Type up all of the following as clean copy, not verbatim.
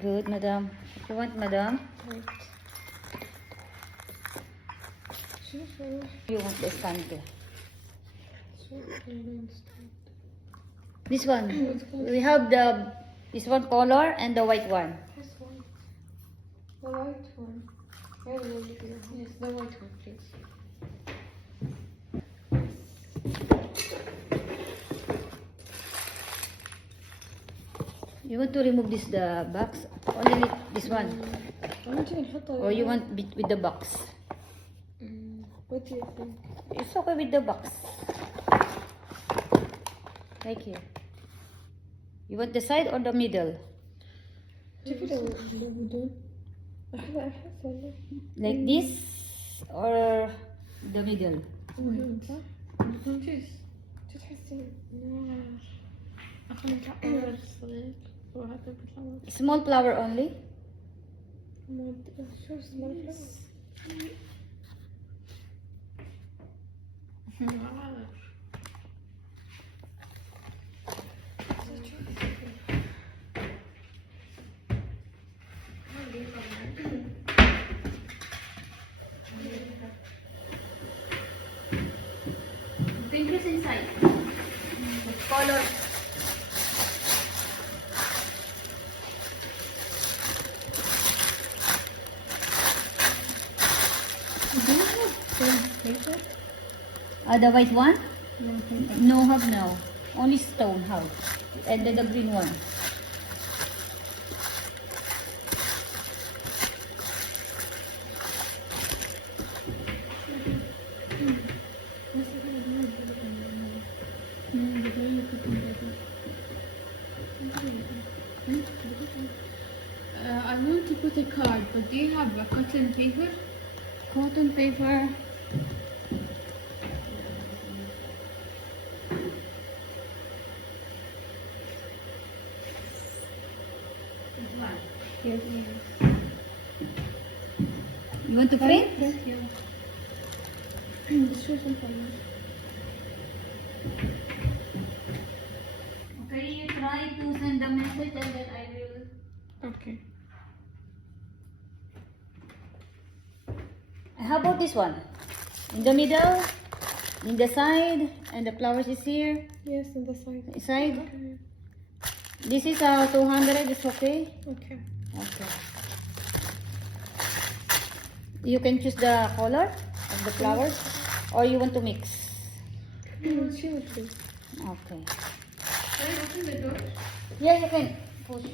Good, madam. What you want, madam? You want the stand? This one. We have this one color and the white one. This one. The white one. Yes, the white one, please. You want to remove the box? Only this one. Or you want with the box? What do you think? It's okay with the box. Like here. You want the side or the middle? Like this or the middle? Small flower only? Pink is inside. The color. The white one? No, have no. Only stone have. And then the green one. I want to put a card, but do you have a cotton paper? Cotton paper. Yes. You want to print? Yes. Okay, you try to send the message and then I will. Okay. How about this one? In the middle, in the side, and the flowers is here. Yes, on the side. Side. Okay. This is 200. It's okay. Okay. Okay. You can choose the color of the flowers, or you want to mix. She will do. Okay. Can I open the door? Yeah, you can push.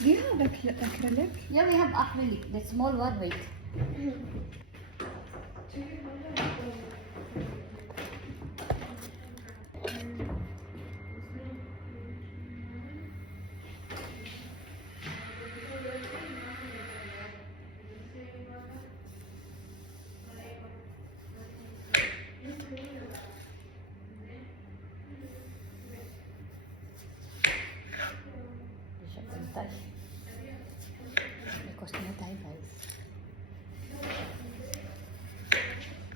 Do you have acrylic? Yeah, we have acrylic. The small one. Wait. Because na tayo, guys.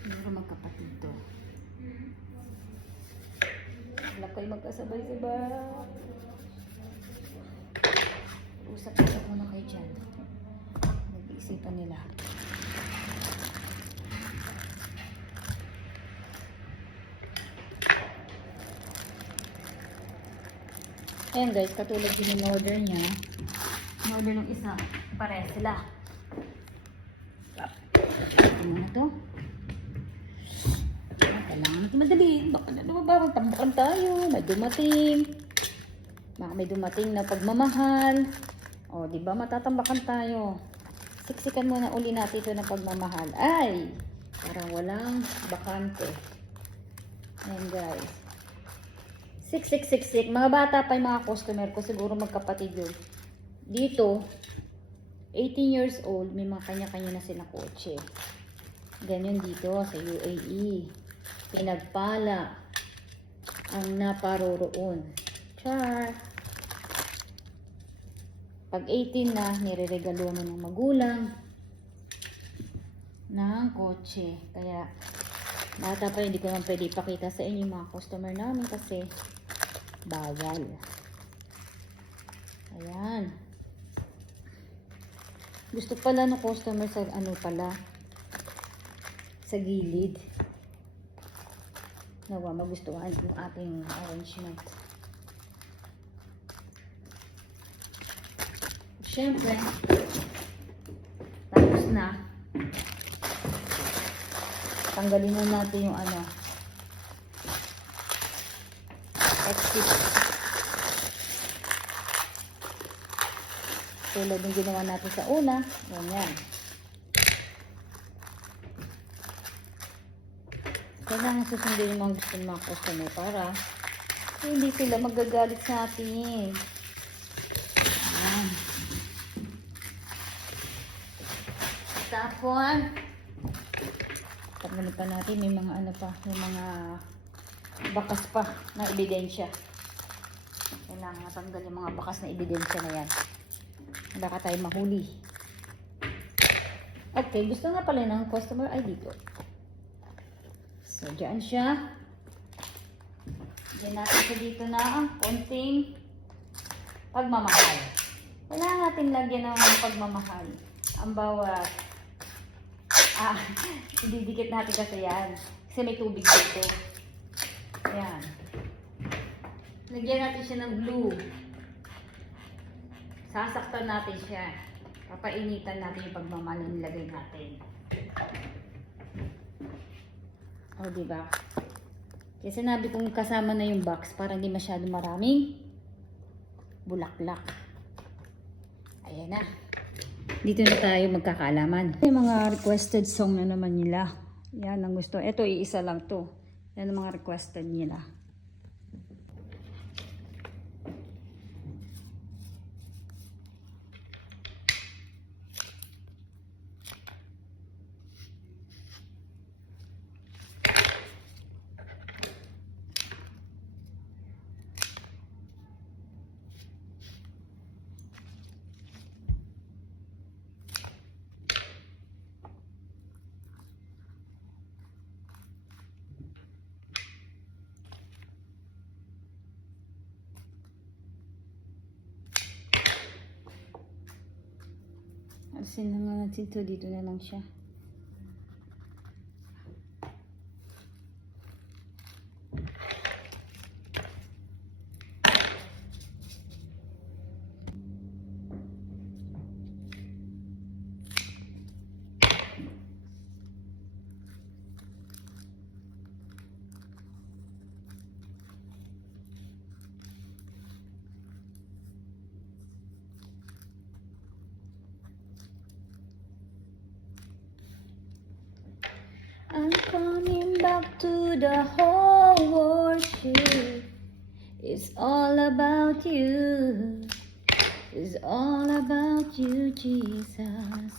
Siguro magkapatid to. Wala kayo magkasabay-sabay. Usap-usap muna kayo dyan. Nag-iisipan nila. Ayan guys, katulad din yung order niya. Yung order ng isa, pareha sila. Ito muna to. Kailangan natin madali. Baka na naman tambakan tayo. May dumating. Baka may dumating na pagmamahal. O, diba matatambakan tayo. Siksikan muna uli natin ito ng pagmamahal. Ay! Parang walang bakante. Ayan guys. 6666. Mga bata pa yung mga customer ko. Siguro magkapatid yun. Dito, 18 years old, may mga kanya-kanya na silang kotse. Ganyan dito sa UAE. Pinagpala ang naparoroon. Char! Pag 18 na, nireregalo mo ng magulang ng kotse. Kaya, Bata pa, hindi ko naman pwede ipakita sa inyo yung mga customer namin kasi bawal. Ayan. Gusto pala ng customer sa ano pala, sa gilid. Nawa, magustuhan yung ating arrangement. Siyempre, tapos na. Tanggalin na natin yung ano, exit. Tulad ng ginawa natin sa una. Ganyan. Kailangan susundin yung mga gusto ng mga customer para hindi sila magagalit sa atin. Ayan. Tapos, tanggalin pa natin, may mga ano pa, may mga bakas pa na ebidensya. Kailangan matanggal yung mga bakas na ebidensya na yan. Baka tayo mahuli. Okay, gusto nga pala ng customer ay dito. So, dyan siya. Diyan natin siya dito na konting pagmamahal. Kailangan natin lagyan ng pagmamahal. Ang bawat ididikit natin kasi yan. Kasi may tubig dito. Ayan. Lagyan natin siya ng glue. Sasaktan natin siya. Papainitan natin yung pagmamahal na nilagay natin. O, diba? Kasi sinabi kong kasama na yung box para hindi masyado maraming bulaklak. Ayan na. Dito na tayo magkakaalaman. Yung mga requested song na naman nila. Yan ang gusto. Ito, iisa lang to. Yan ang mga requested nila. Alisin na nga natin ito. Dito na lang siya. I'm coming back to the whole worship. It's all about you. It's all about you, Jesus.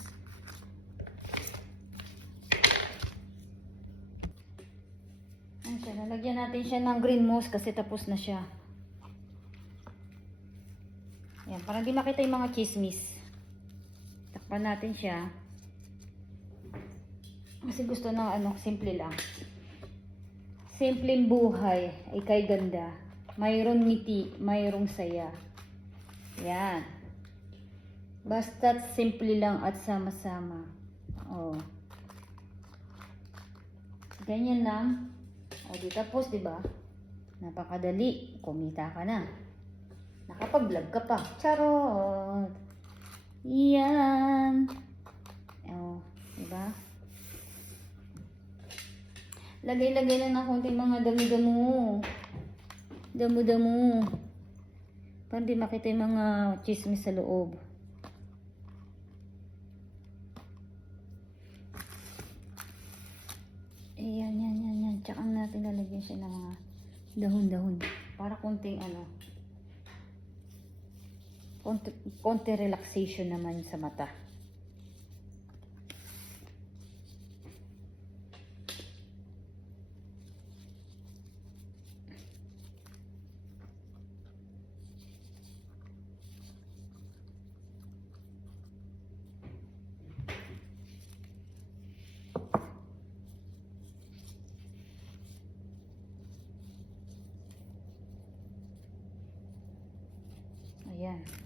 Ayan siya. Lalagyan natin siya ng green moss kasi tapos na siya. Ayan, para hindi makita yung mga chismis. Takpan natin siya. Kasi gusto ng ano, simple lang. Simpleng buhay ay kay ganda. Mayroong ngiti, mayroong saya. Yan. Basta't simple lang at sama-sama. Oh. Ganyan lang. O di tapos, di ba? Napakadali. Kumita ka na. Nakapag-vlog ka pa. Charot. Yan. Oh, di ba? Lagay-lagay lang ng konting mga damo-damo. Damo-damo. Para hindi makita yung mga chismis sa loob. Ayan, yan. Tsaka natin lalagyan siya ng mga dahon-dahon. Para konting ano. Konti relaxation naman sa mata. Ayan.